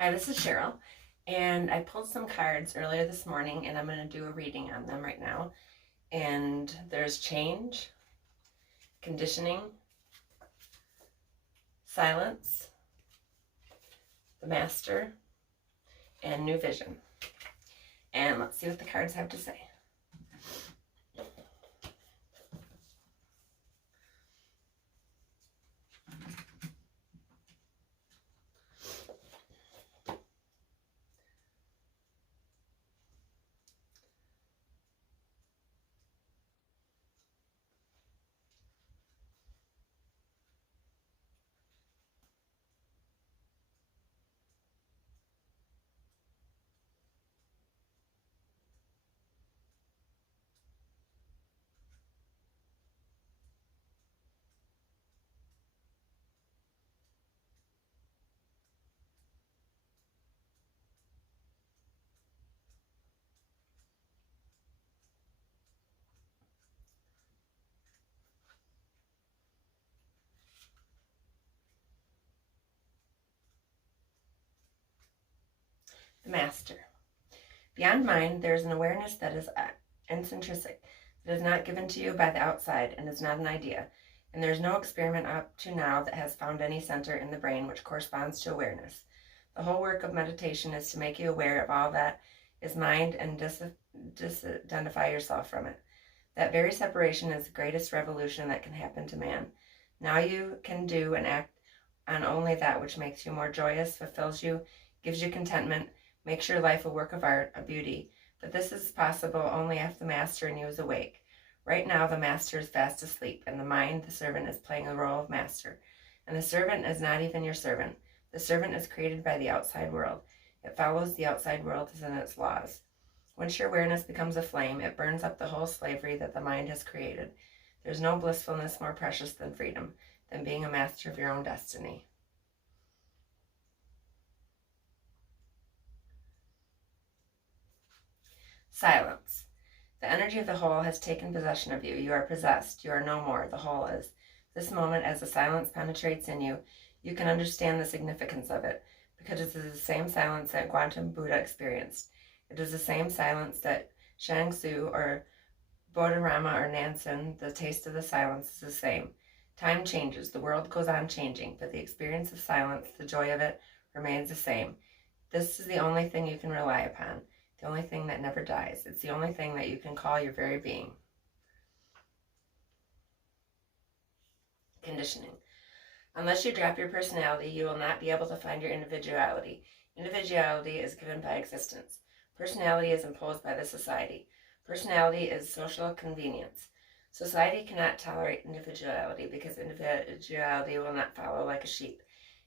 Hi, this is Cheryl, and I pulled some cards earlier this morning, and I'm going to do a reading on them right now. And there's change, conditioning, silence, the master, and new vision. And let's see what the cards have to say. The master. Beyond mind, there is an awareness that is intrinsic, that is not given to you by the outside and is not an idea. And there is no experiment up to now that has found any center in the brain which corresponds to awareness. The whole work of meditation is to make you aware of all that is mind and disidentify yourself from it. That very separation is the greatest revolution that can happen to man. Now you can do and act on only that which makes you more joyous, fulfills you, gives you contentment, makes your life a work of art, a beauty. But this is possible only if the master in you is awake. Right now the master is fast asleep, and the mind, the servant, is playing the role of master. And the servant is not even your servant. The servant is created by the outside world. It follows the outside world and its laws. Once your awareness becomes a flame, it burns up the whole slavery that the mind has created. There's no blissfulness more precious than freedom, than being a master of your own destiny. Silence. The energy of the whole has taken possession of you. You are possessed. You are no more. The whole is. This moment, as the silence penetrates in you, you can understand the significance of it, because it is the same silence that Gautam Buddha experienced. It is the same silence that Shang Tzu or Bodhidharma or Nansen, the taste of the silence is the same. Time changes, the world goes on changing, but the experience of silence, the joy of it, remains the same. This is the only thing you can rely upon, the only thing that never dies. It's the only thing that you can call your very being. Conditioning. Unless you drop your personality, you will not be able to find your individuality. Individuality is given by existence. Personality is imposed by the society. Personality is social convenience. Society cannot tolerate individuality because individuality will not follow like a sheep.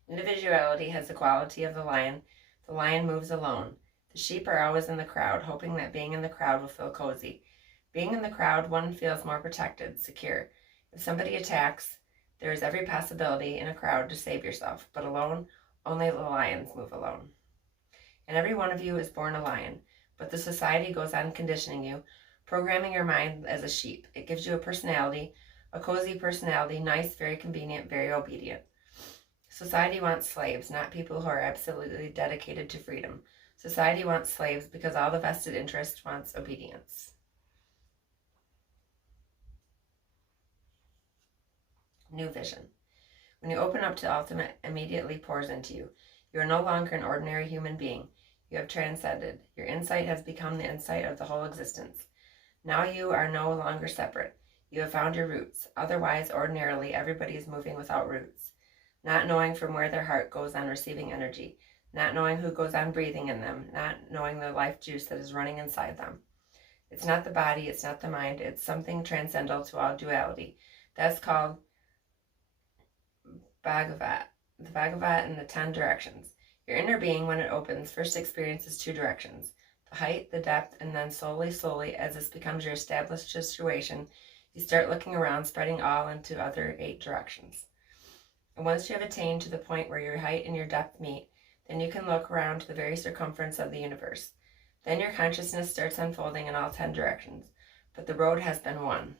Individuality has the quality of the lion. The lion moves alone. The sheep are always in the crowd, hoping that being in the crowd will feel cozy. Being in the crowd, one feels more protected, secure. If somebody attacks, there is every possibility in a crowd to save yourself, but alone, only the lions move alone. And every one of you is born a lion, but the society goes on conditioning you, programming your mind as a sheep. It gives you a personality, a cozy personality, nice, very convenient, very obedient. Society wants slaves, not people who are absolutely dedicated to freedom. Society wants slaves because all the vested interest wants obedience. New vision. When you open up to ultimate, immediately pours into you. You are no longer an ordinary human being. You have transcended. Your insight has become the insight of the whole existence. Now you are no longer separate. You have found your roots. Otherwise, ordinarily, everybody is moving without roots, not knowing from where their heart goes on receiving energy, not knowing who goes on breathing in them, not knowing the life juice that is running inside them. It's not the body, it's not the mind, it's something transcendental to all duality. That's called Bhagavat, the Bhagavat and the 10 directions. Your inner being, when it opens, first experiences 2 directions, the height, the depth, and then slowly, as this becomes your established situation, you start looking around, spreading all into other 8 directions. And once you have attained to the point where your height and your depth meet, then you can look around to the very circumference of the universe. Then your consciousness starts unfolding in all 10 directions, but the road has been won.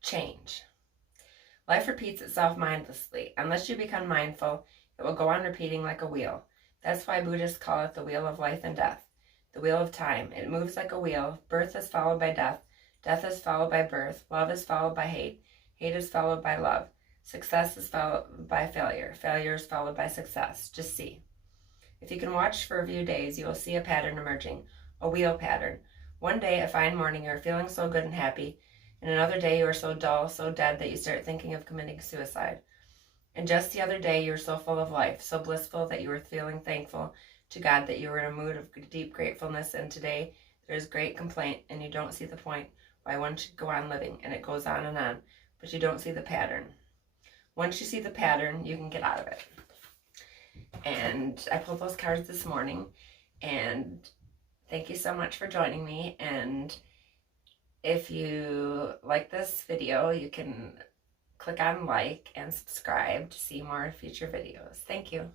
Change. Life repeats itself mindlessly. Unless you become mindful, it will go on repeating like a wheel. That's why Buddhists call it the wheel of life and death, the wheel of time. It moves like a wheel. Birth is followed by death. Death is followed by birth. Love is followed by hate. Hate is followed by love. Success is followed by failure. Failure is followed by success. Just see. If you can watch for a few days, you will see a pattern emerging, a wheel pattern. One day, a fine morning, you are feeling so good and happy, and another day you are so dull, so dead that you start thinking of committing suicide. And just the other day, you were so full of life, so blissful that you were feeling thankful to God that you were in a mood of deep gratefulness, and today there is great complaint, and you don't see the point why one should go on living, and it goes on, but you don't see the pattern. Once you see the pattern, you can get out of it. And I pulled those cards this morning, and thank you so much for joining me. And if you like this video, you can click on like and subscribe to see more future videos. Thank you.